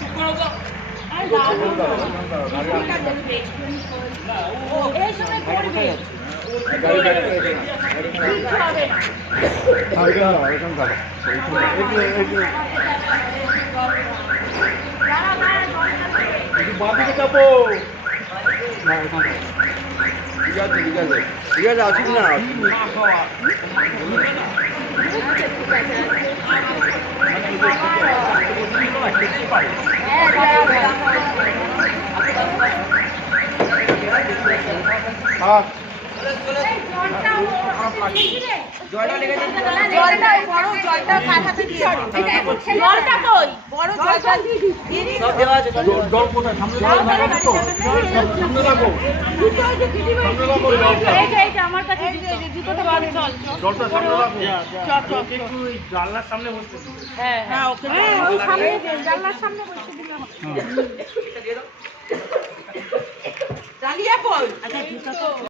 চুপ করো তো। এই সময় করবে বাদিকে চাপো। ঠিক আছে ঠিক আছে ঠিক আছে আসুন না জল কোথায়? সামনে রাখো। সামনে রাখো। আমার কাছে জলটা সামনে রাখো। একটু জানলার সামনে বসতে দিন। হ্যাঁ ওকে জানলার সামনে বসে দিলাম ডালিয়া কই?